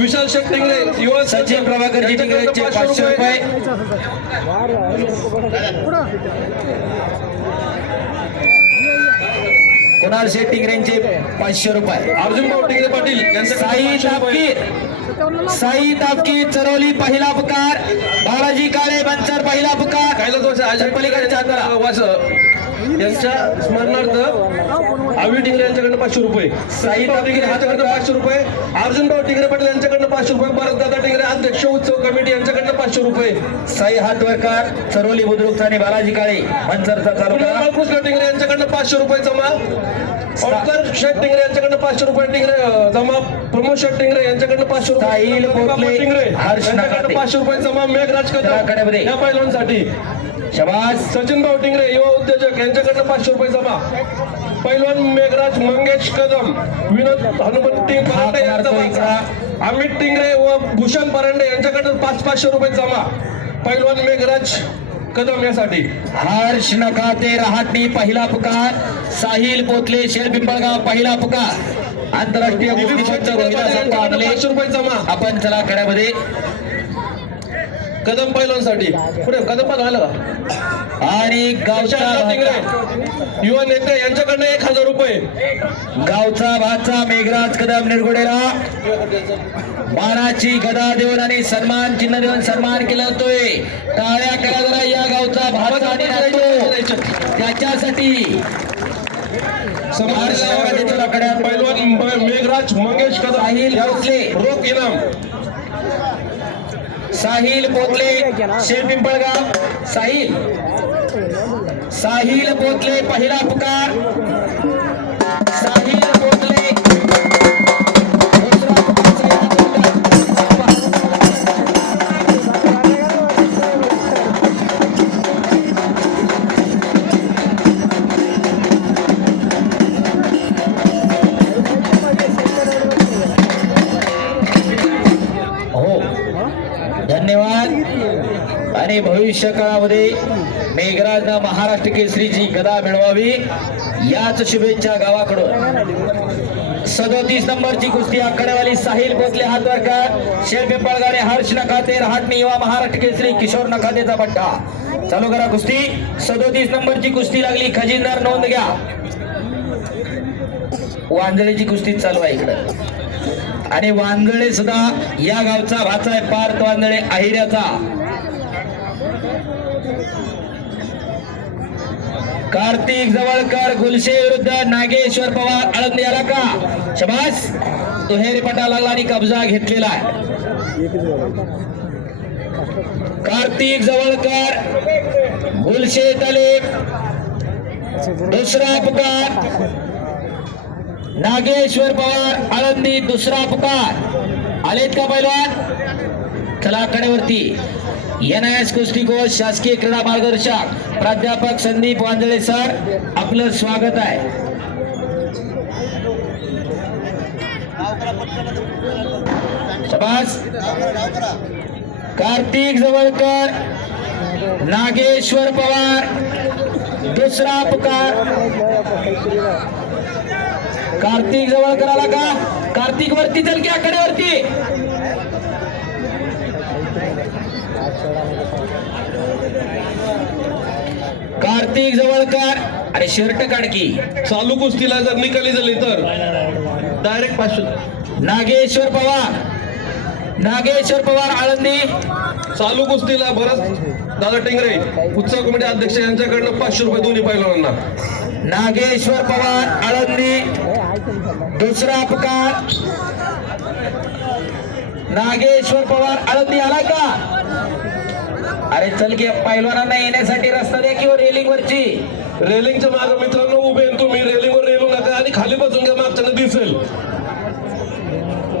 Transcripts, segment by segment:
विशाल शेठ टिंगरे युवा सचिन प्रभाकर जी टिंगरेचे 500 रुपये. कुणाल शेठ टिंगरेंचे 500 रुपये. अर्जुन भाऊ टिंगरे पाटील यांचं साई तापकीर साई तापकीर चरोली पहिला पुकार. बालाजी काळे बनसर पहिला पुकार. कैलास वास अजय पलीकडच्या हाताला. वास यांच्या स्मरणार्थ आवी टिंगरे यांच्याकडनं 500 रुपये. साई टिंगरे यांच्याकडनं 500 रुपये. अर्जुन भाऊ टिंगरे पाटील यांच्याकडनं 500 रुपये. भरतदादा टिंगरे अध्यक्ष उत्सव कमिटी यांच्याकडनं 500 रुपये. साई हातवरकर चरोली बुद्रुक आणि बालाजी काळे बनसरचा चालू करा. बाळकृष्ण टिंगरे यांच्याकडनं 500 रुपये जमा. ओंकार शेठ टिंगरे यांच्याकडनं 500 रुपये टिंगरे जमा. प्रमोद शेठ टिंगरे यांच्याकडनं 500 रुपये. साहिल पोटले, टिंगरे हर्ष यांच्याकडनं नकाते. 500 रुपये जमा. मेघराज कदम या पैलवानसाठी. शबास. सचिन भाऊ टिंगरे युवा उद्योजक यांच्याकडनं 500 रुपये जमा. पैलवान मेघराज मंगेश कदम, विनोद हनुमंती परांडे यांचा वाचा. अमित टिंगरे व भूषण परांडे यांच्याकडनं 500 रुपये जमा. पैलवान मेघराज कदम यासाठी. हर्ष नकाते रहाटणी पहिला पुकार. साहिल पोतले शेर पिंपळगाव पहिला पुकार. आंतरराष्ट्रीय कुस्ती मंच रोहिला संघ आपले 500 रुपये जमा. आपण चला खेळामध्ये. कदम पैलवानसाठी पुढे कदम पण आलं का? आणि गावचा टिंगरे युवा नेते यांच्याकडनं 1000 रुपये. गावचा भाचा मेघराज कदम निरगुडेला मानाची गदा देऊन आणि सन्मान चिन्ह देऊन सन्मान केला जातोय. टाळ्या करा जरा या गावचा भाचा आणि नातू त्याच्यासाठी. पैलवान मेघराज मंगेश कदम साहिल पोतले रोख इनाम. साहिल पोतले शेर पिंपळगाव. साहिल पोतले पहिला पुकार. साहिल पोतले दुसरा पुकार. हो धन्यवाद. आणि भविष्य काळामध्ये मेघराजना महाराष्ट्र केसरीची गदा मिळवावी याच शुभेच्छा गावाकडून. 37 नंबरची कुस्ती आखाड्यावाली साहिल पोतले हातवरकर शेर पिंपळगाव. हर्ष नकाते रहाटणी युवा महाराष्ट्र केसरी किशोर नकातेचा पट्टा. चालू करा कुस्ती. 37 नंबरची कुस्ती लागली. खजिनदार नोंद घ्या. वांजळीची कुस्ती चालू आहे इकडं. आणि वांजळे सुद्धा या गावचा भाचा आहे. पार्थ वांजळे अहिऱ्याचा. कार्तिक जवळकर गुलशे विरुद्ध नागेश्वर पवार आळंदी आला का? शबास. दुहेरी पटा लागला आणि कब्जा घेतलेला आहे. कार्तिक जवळकर गुलशे तले दुसरा पुकार. नागेश्वर पवार आळंदी दुसरा पुकार. आलेत का पैलवान? चला कडेवरती. NIS कुस्ती कोच शासकीय क्रीडा मार्गदर्शक प्राध्यापक संदीप वांजळे सर आपलं स्वागत आहे. शबास. कार्तिक जवळकर नागेश्वर पवार दुसरा पुकार. कार्तिक जवळकर आला का? कार्तिक वरती चल क्या कडेवरती. कार्तिक जवळकर आणि शर्ट काढकी. चालू कुस्तीला जर निकाली झाली तर डायरेक्ट 500. नागेश्वर पवार आळंदी. चालू कुस्तीला भरत दादा टिंगरे उत्सव कमिटी अध्यक्ष यांच्याकडनं 500 रुपये दोन्ही पैलवानांना. नागेश्वर पवार आळंदी दुसरा पुकार. नागेश्वर पवार आळंदी आला का? अरे चल की पैलवानांना येण्यासाठी रस्ता द्या किंवा रेलिंग वरची. रेलिंगच्या मागे मित्रांनो उभे तुम्ही रेलिंगवर रेलू नका आणि खाली बसून घ्या. मागच्यानं दिसेल.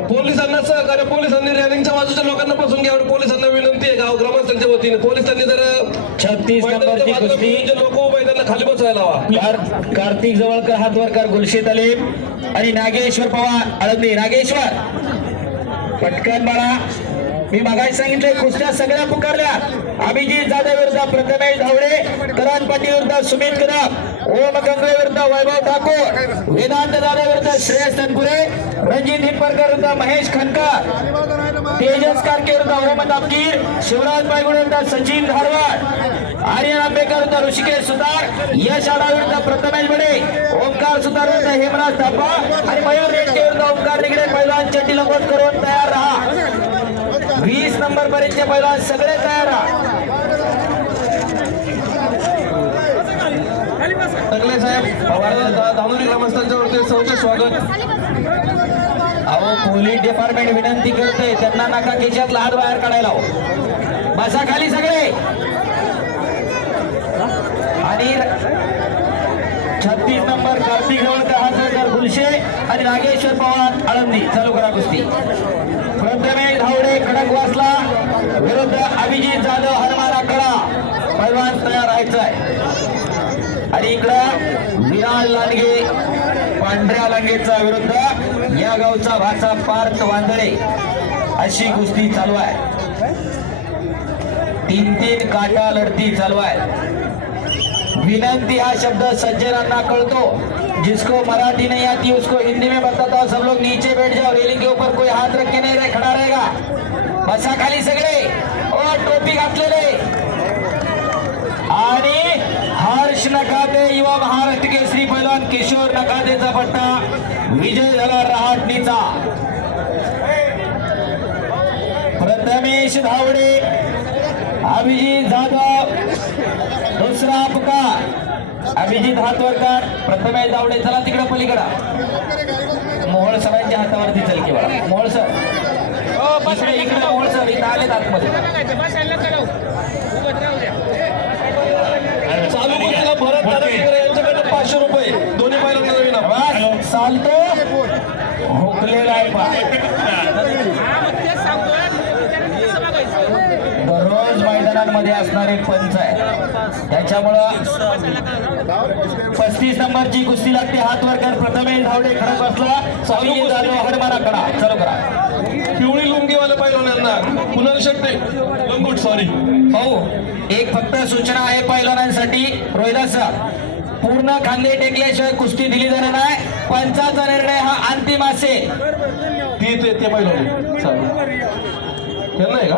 पोलिसांना सहकार्य. पोलिसांनी रेलिंगच्या बाजूच्या लोकांना बसून घ्या. पोलिसांना विनंती आहे गाव ग्रामस्थांच्या वतीने. पोलिसांनी जर 36 नंबरची कुस्ती. लोक उभे त्यांना खाली बसवायला हवा. कार्तिक जवळकर हातवरकर गुलशे तलेब आणि नागेश्वर पवार आळंदी. नागेश्वर पटकन बाळा. मी मागाशी सांगितलंय कुस्त्या सगळ्या पुकारल्या. अभिजित जाधव विरुद्ध प्रथमेश धावडे. करण पाटील विरुद्ध सुमित कदम. ओम गंगे विरुद्ध वैभव ठाकूर, वेदांत दादा विरुद्ध श्रेयस तनपुरे, रणजित हिप्परकर विरुद्ध महेश खनकर, तेजस कारके विरुद्ध अहमद अबकीर, शिवराज बायगुडे विरुद्ध सचिन धारवाड, आर्यन आंबेकर विरुद्ध ऋषिकेश सुतार, यश आडा विरुद्ध प्रथमेश बडे, ओमकार सुतार विरुद्ध हेमराज थापा आणि मयूर रेड्डी विरुद्ध ओमकार निगडे. पैलवान चड्डी लंगोट करून तयार राहा. 20 नंबर पर्यंतचे पैलवान सगळे तयार राहा. टकले साहेब धानोरी ग्रामस्थांच्या वतीने सर्वचे स्वागत. अहो पोलीस डिपार्टमेंट विनंती करते त्यांना नका केशात हात बाहेर काढायला हो. बसा खाली सगळे. आणि 36 नंबर कार्तिक जवळकर हातकर गुलशे आणि नागेश्वर पवार आळंदी. चालू करा कुस्ती. प्रथमेश धावडे खडकवासला विरुद्ध अभिजित जाधव हनुमाना कडा. पैलवान तयार राहायचं आहे. आणि इकडं विराज लांडगे पांढऱ्या लांडगेचा विरुद्ध या गावचा भाचा पार्थ वांदळे अशी कुस्ती चालू आहे. 3-3 काटा लढती चालू आहे. विनंती हा शब्द सज्जनांना कळतो. जिसको मराठी नहीं आती उसको हिंदी में बताता हूं. सब लोग नीचे बैठ जाओ. रेलिंग के ऊपर कोई हाथ रख के नहीं रहे, खड़ा रहेगा. बसा खाली सगळे. और टोपी घातलेले आणि हर्ष नकाते युवा महाराष्ट्र केसरी पैलवान किशोर नकातेचा पट्टा विजय झाला रहाटणीचा. प्रथमेश धावडे, अभिजित जाधव दुसरा पुकार. अभिजित हातवरकर, प्रथमेश धावडे. चला तिकडे पलीकडा. मोहोळ सरांच्या हातावरती चल की बाळा. मोहोळ सर इकडे इकडे मोहोळ सर इथं आलेत आतमध्ये. चालू कुस्तीला भरत दादा टिंगरे यांच्याकडनं 500 रुपये. दोन्ही बैलांना नवीन आवाज. चालतो हुकलेला आहे पा. दररोज मैदानांमध्ये असणारे पंच आहे त्याच्यामुळं 35 नंबरची कुस्ती लागते. हातवरकर प्रथमेश धावडे खडक बसला. सावली जाधव हडमारा कडा. चालू करा. पिवळी लुंगीवाले पैलवानांना कुणाल शेट्टी लंगोट सॉरी भाऊ एक फक्त सूचना आहे पैलवानांसाठी. रोहिदास पूर्ण खांदे टेकल्याशिवाय कुस्ती दिली जाणार नाही. पंचाचा निर्णय हा अंतिम असेल. ते पैलवान त्यांना आहे का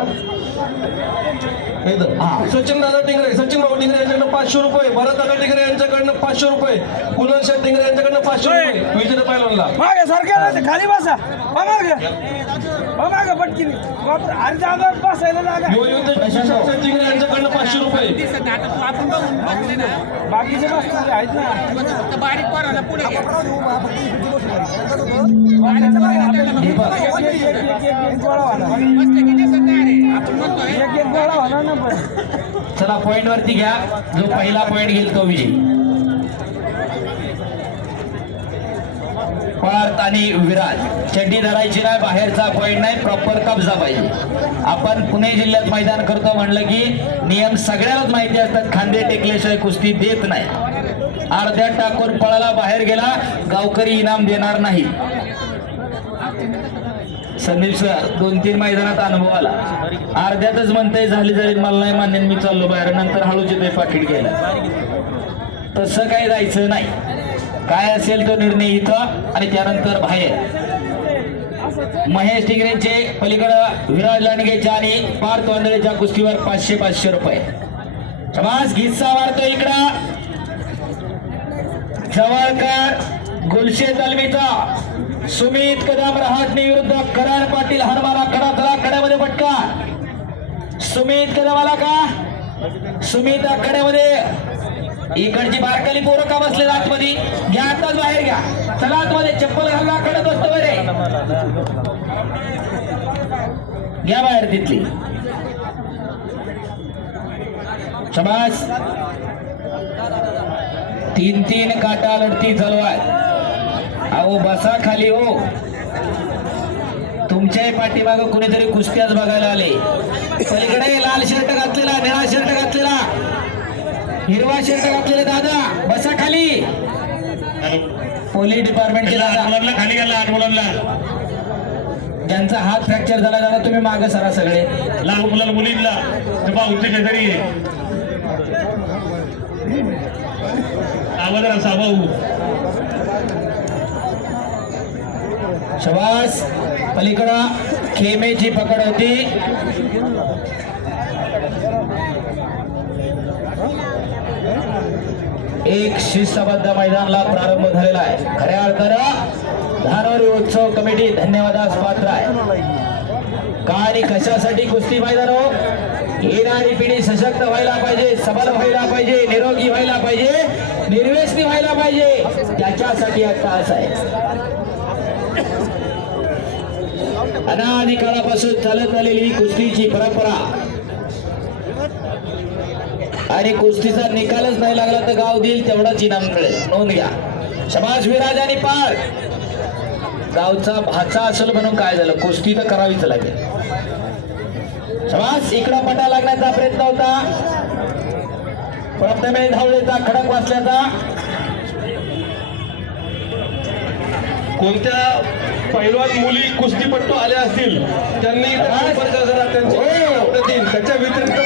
हा. सचिन दादा टिंगरे, सचिन भाऊ टिंगरे यांच्याकडनं 500 रुपये. भरत दादा टिंगरे यांच्याकडनं 500 रुपये. कुणाल शेट टिंगरे यांच्याकडनं 500 रुपये. विजय पैलवानला मागे सरकार खाली बसा. मागे पटकी अरे जागा बसायला जागा. युवयुद्ध शेट टिंगरे यांच्याकडनं 500 रुपये. बाकीचे बसले आहेत ना. बारीक पोराला पुढे घ्या. एक गोळा होणार ना पण. चला पॉइंट वरती घ्या. जो पहिला पॉइंट घेईल तो विजयी. पार्थ आणि विराज चड्डी धरायची नाही. बाहेरचा पॉइंट नाही. प्रॉपर कब्जा पाहिजे. आपण पुणे जिल्ह्यात मैदान करतो म्हणलं की नियम सगळ्यालाच माहिती असतात. खांदे टेकल्याशिवाय कुस्ती देत नाही. अर्ध्यात टाकून पळाला बाहेर गेला गावकरी इनाम देणार नाही. संदीप सर 2-3 मैदानात अनुभव आला. अर्ध्यातच म्हणताय झाली झाली मला नाही मान्य मी चाललो बाहेर. नंतर हळूच येतोय पाकिट घ्यायला. तसं काही जायचं नाही. काय असेल तो निर्णय इथं आणि त्यानंतर बाहेर. महेश टिंगरेंचे पलीकडं विराज लांडगेच्या आणि पार्थ वांदळेच्या कुस्तीवर 500 रुपये. समाज घिस्सा मारतो इकडं. जवळकर गुलशे तलमीचा. सुमित कदम रहाटणी विरुद्ध करण पाटील हनुमाना कडा. चला कड्यामध्ये पटका. सुमित कदम आला का. सुमित कड्यामध्ये. इकडची बारकाली पोरं का बसले आतमध्ये. घ्या आताच बाहेर घ्या. चला आतमध्ये. चप्पल घालला कडत असतो बरे. घ्या बाहेर तिथली. शाबास. 3-3 काटा लढती चालू आहे. अहो बसा खाली हो. तुमच्याही पाठीमागं कुणीतरी कुस्त्याच बघायला आले. पलीकडे लाल शर्ट घातलेला, निळा शर्ट घातलेला, हिरवा शर्ट घातलेला दादा बसा खाली. पोलीस डिपार्टमेंटचे दादा खाली गेला. 8 मुलांना ज्यांचा हात फ्रॅक्चर झाला दादा तुम्ही मागे सरा सगळे. लहान मुलाला मुलींना ते पाहू ते काहीतरी अगोदर असा भाऊ शबास पलीकडं खेमेची पकड होती. एक शिस्तबद्ध मैदानाला प्रारंभ झालेला आहे. खऱ्या अर्थानं धानोरी उत्सव कमिटी धन्यवादास पात्र आहे. का आणि कशासाठी कुस्ती मैदान हो? येणारी पिढी सशक्त व्हायला पाहिजे, सबल व्हायला पाहिजे, निरोगी व्हायला पाहिजे, निर्व्यसनी व्हायला पाहिजे, त्याच्यासाठी हा तास आहे. अनादी काळापासून चालत आलेली कुस्तीची परंपरा आणि कुस्तीचा निकालच नाही लागला तर गाव देईल तेवढाच इनाम मिळेल. नोंद घ्या. शबाश विराज आणि पार. गावचा भाचा असेल म्हणून काय झालं, कुस्ती तर करावीच लागेल. शबाश. इकडं पटा लागण्याचा प्रयत्न होता, प्रथमेश धावलेचा खडक वाचल्याचा. कोणत्या पैलवान मुली कुस्तीपट्टू आल्या असतील त्यांनी इथं संपर्क करा. त्यांची पद्धती त्याच्या व्यतिरिक्त